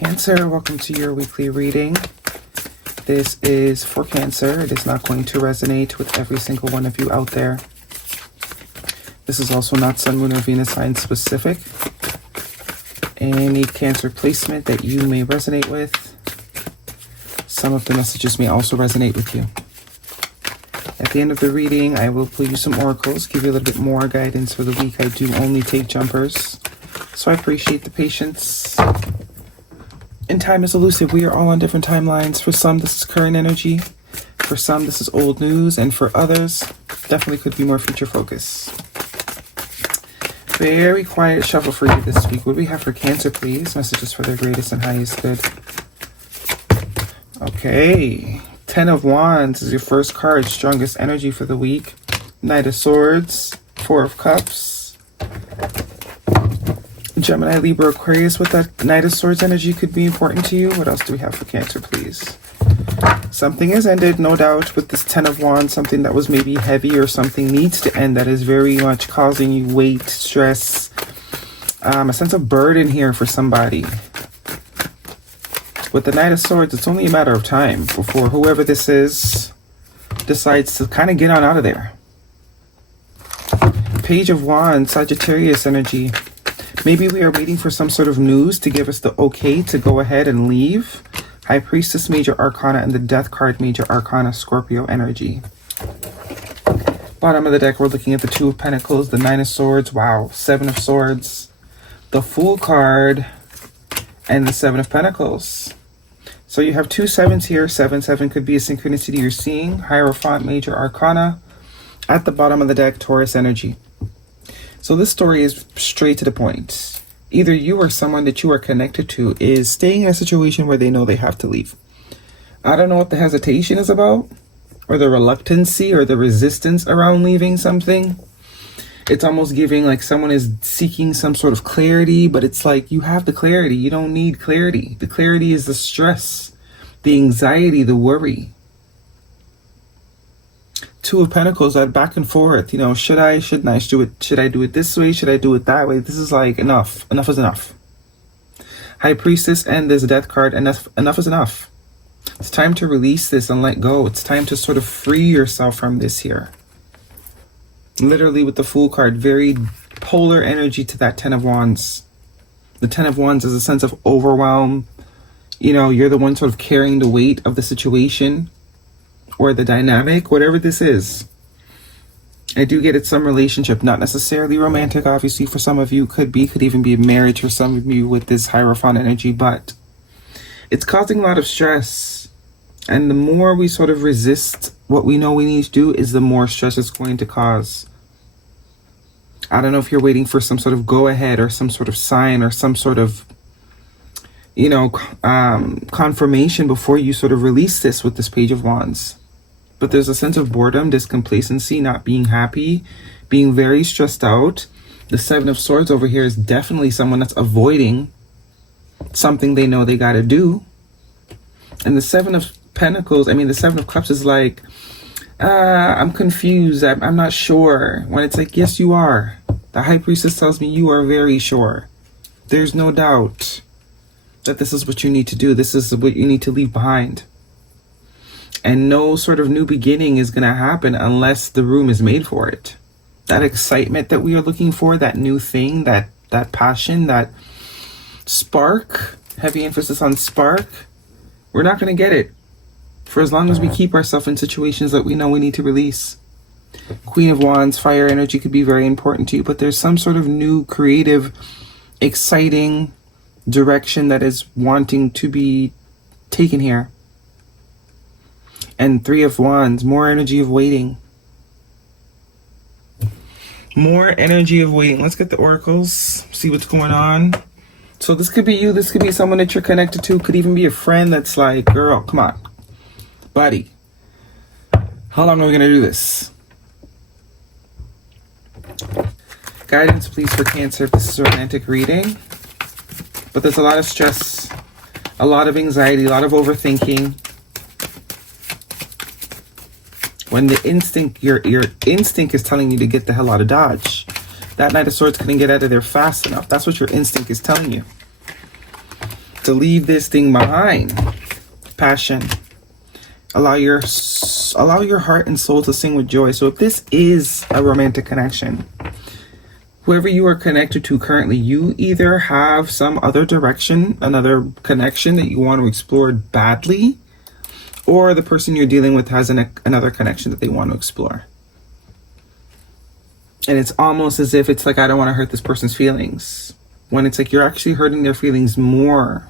Cancer, welcome to your weekly reading. This is for Cancer. It is not going to resonate with every single one of you out there. This is also not Sun, Moon, or Venus sign specific. Any Cancer placement that you may resonate with, some of the messages may also resonate with you. At the end of the reading, I will pull you some oracles, give you a little bit more guidance for the week. I do only take jumpers, so I appreciate the patience. And time is elusive. We are all on different timelines. For some, this is current energy. For some, this is old news. And for others, definitely could be more future focus. Very quiet shuffle for you this week. What do we have for Cancer, please? Messages for their greatest and highest good. Okay. 10 of Wands is your first card. Strongest energy for the week. Knight of Swords. 4 of Cups. Gemini, Libra, Aquarius with that Knight of Swords energy could be important to you. What else do we have for Cancer, please? Something has ended, no doubt, with this 10 of Wands. Something that was maybe heavy or something needs to end that is very much causing you weight, stress, a sense of burden here for somebody. With the Knight of Swords, it's only a matter of time before whoever this is decides to kind of get on out of there. Page of Wands, Sagittarius energy. Maybe we are waiting for some sort of news to give us the okay to go ahead and leave. High Priestess, Major Arcana, and the Death card, Major Arcana, Scorpio energy. Bottom of the deck, we're looking at the 2 of Pentacles, the 9 of Swords, wow, 7 of Swords, the Fool card, and the 7 of Pentacles. So you have 2 sevens here. 7-7 could be a synchronicity you're seeing. Hierophant, Major Arcana. At the bottom of the deck, Taurus energy. So this story is straight to the point. Either you or someone that you are connected to is staying in a situation where they know they have to leave. I don't know what the hesitation is about, or the reluctancy or the resistance around leaving something. It's almost giving like someone is seeking some sort of clarity, but it's like you have the clarity. You don't need clarity. The clarity is the stress, the anxiety, the worry. 2 of Pentacles are back and forth. You know, should I, shouldn't I? Should I do it this way? Should I do it that way? This is like enough. Enough is enough. High Priestess and this Death card. Enough is enough. It's time to release this and let go. It's time to sort of free yourself from this here. Literally with the Fool card, very polar energy to that 10 of Wands. The 10 of Wands is a sense of overwhelm. You know, you're the one sort of carrying the weight of the situation or the dynamic, whatever this is. I do get it, some relationship, not necessarily romantic, obviously for some of you, could even be a marriage for some of you with this Hierophant energy, but it's causing a lot of stress. And the more we sort of resist what we know we need to do is the more stress it's going to cause. I don't know if you're waiting for some sort of go ahead or some sort of sign or some sort of, you know, confirmation before you sort of release this with this Page of Wands. But there's a sense of boredom, discomplacency, not being happy, being very stressed out. The 7 of Swords over here is definitely someone that's avoiding something they know they got to do. And the 7 of Pentacles, the 7 of Cups is like, I'm confused. I'm not sure. When it's like, yes, you are. The High Priestess tells me you are very sure. There's no doubt that this is what you need to do. This is what you need to leave behind. And no sort of new beginning is going to happen unless the room is made for it. That excitement that we are looking for, that new thing, that passion, that spark, heavy emphasis on spark, we're not going to get it for as long as we keep ourselves in situations that we know we need to release. Queen of Wands, fire energy could be very important to you, but there's some sort of new, creative, exciting direction that is wanting to be taken here. And 3 of Wands, more energy of waiting. More energy of waiting. Let's get the oracles, see what's going on. So this could be you. This could be someone that you're connected to. Could even be a friend that's like, girl, come on. Buddy, how long are we going to do this? Guidance, please, for Cancer if this is a romantic reading. But there's a lot of stress, a lot of anxiety, a lot of overthinking. When the instinct, your instinct is telling you to get the hell out of Dodge. That Knight of Swords couldn't get out of there fast enough. That's what your instinct is telling you. To leave this thing behind. Passion. Allow your heart and soul to sing with joy. So if this is a romantic connection, whoever you are connected to currently, you either have some other direction, another connection that you want to explore badly, or the person you're dealing with has another connection that they want to explore. And it's almost as if it's like, I don't want to hurt this person's feelings. When it's like you're actually hurting their feelings more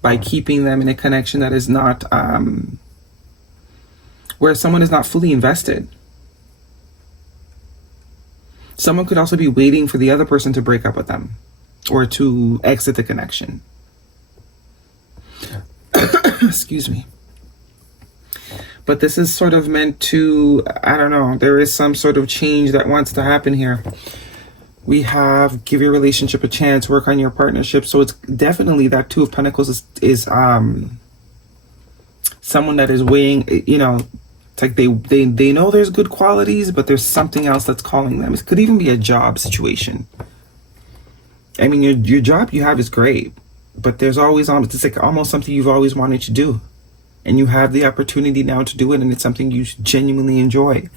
by keeping them in a connection that is not, where someone is not fully invested. Someone could also be waiting for the other person to break up with them or to exit the connection. Excuse me. But this is sort of meant to, I don't know, there is some sort of change that wants to happen here. We have give your relationship a chance, work on your partnership. So it's definitely that Two of Pentacles is someone that is weighing, you know, it's like they know there's good qualities, but there's something else that's calling them. It could even be a job situation. I mean, your job you have is great, but there's always, it's like almost something you've always wanted to do. And you have the opportunity now to do it, and it's something you genuinely enjoy.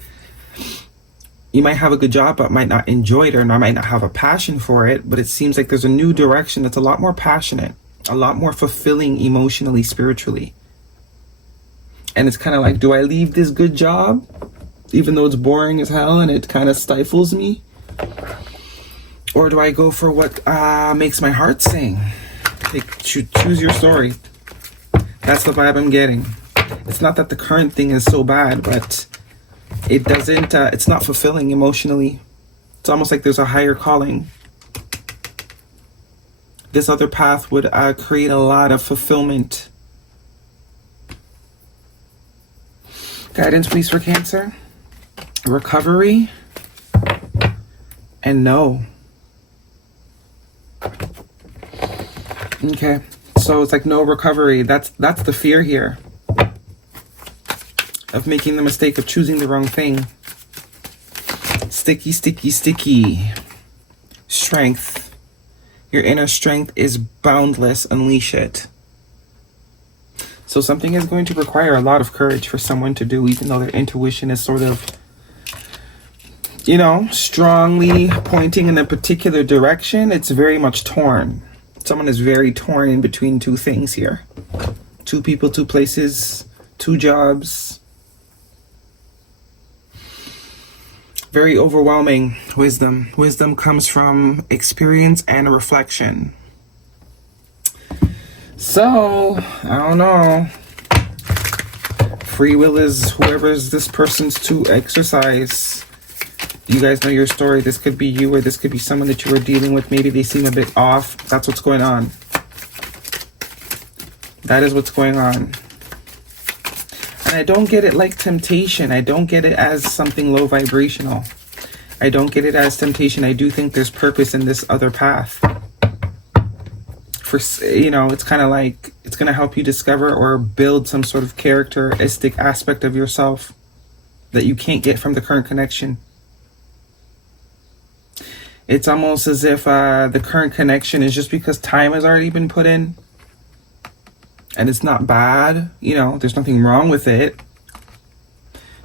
You might have a good job, but might not enjoy it, or might not have a passion for it, but it seems like there's a new direction that's a lot more passionate, a lot more fulfilling emotionally, spiritually. And it's kind of like, do I leave this good job, even though it's boring as hell and it kind of stifles me? Or do I go for what makes my heart sing? Like, choose your story. That's the vibe I'm getting. It's not that the current thing is so bad, but it doesn't, it's not fulfilling emotionally. It's almost like there's a higher calling. This other path would create a lot of fulfillment. Guidance, please, for Cancer. Recovery. And no. Okay. So it's like no recovery. That's the fear here. Of making the mistake of choosing the wrong thing. Sticky, sticky, sticky. Strength. Your inner strength is boundless. Unleash it. So something is going to require a lot of courage for someone to do, even though their intuition is sort of, you know, strongly pointing in a particular direction. It's very much torn. Someone is very torn in between two things here. Two people, two places, two jobs. Very overwhelming wisdom. Wisdom comes from experience and reflection. So, I don't know. Free will is whoever's this person's to exercise. You guys know your story. This could be you, or this could be someone that you were dealing with. Maybe they seem a bit off. That's what's going on. That is what's going on. And I don't get it like temptation. I don't get it as something low vibrational. I don't get it as temptation. I do think there's purpose in this other path. For, you know, it's kind of like it's going to help you discover or build some sort of characteristic aspect of yourself that you can't get from the current connection. It's almost as if the current connection is just because time has already been put in. And it's not bad, you know, there's nothing wrong with it.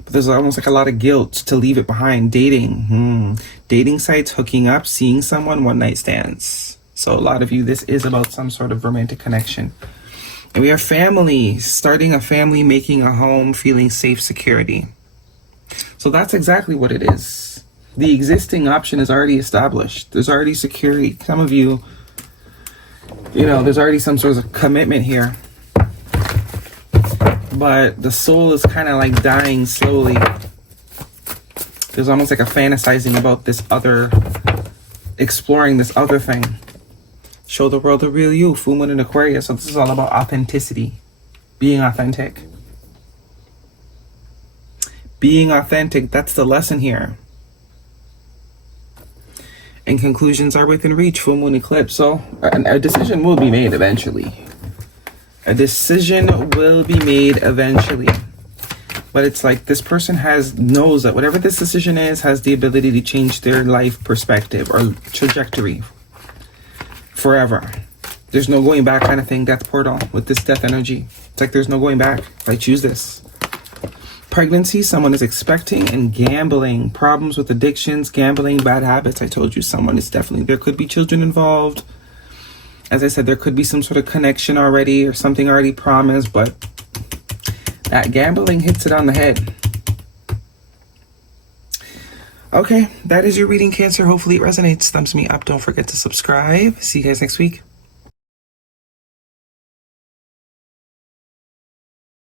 But there's almost like a lot of guilt to leave it behind. Dating. Dating sites, hooking up, seeing someone, one night stands. So a lot of you, this is about some sort of romantic connection. And we have family, starting a family, making a home, feeling safe, security. So that's exactly what it is. The existing option is already established. There's already security. Some of you, you know, there's already some sort of commitment here. But the soul is kind of like dying slowly. There's almost like a fantasizing about this other, exploring this other thing. Show the world the real you, full moon in Aquarius. So this is all about authenticity. Being authentic. Being authentic, that's the lesson here. And conclusions are within reach, full moon eclipse. So a decision will be made eventually. A decision will be made eventually. But it's like this person knows that whatever this decision is, has the ability to change their life perspective or trajectory forever. there's no going back kind of thing. Death portal with this death energy. It's like there's no going back if I choose this. Pregnancy, someone is expecting, and gambling. Problems with addictions, gambling, bad habits. I told you someone is definitely, there could be children involved. As I said, there could be some sort of connection already or something already promised, but that gambling hits it on the head. Okay, that is your reading, Cancer. Hopefully it resonates. Thumbs me up. Don't forget to subscribe. See you guys next week.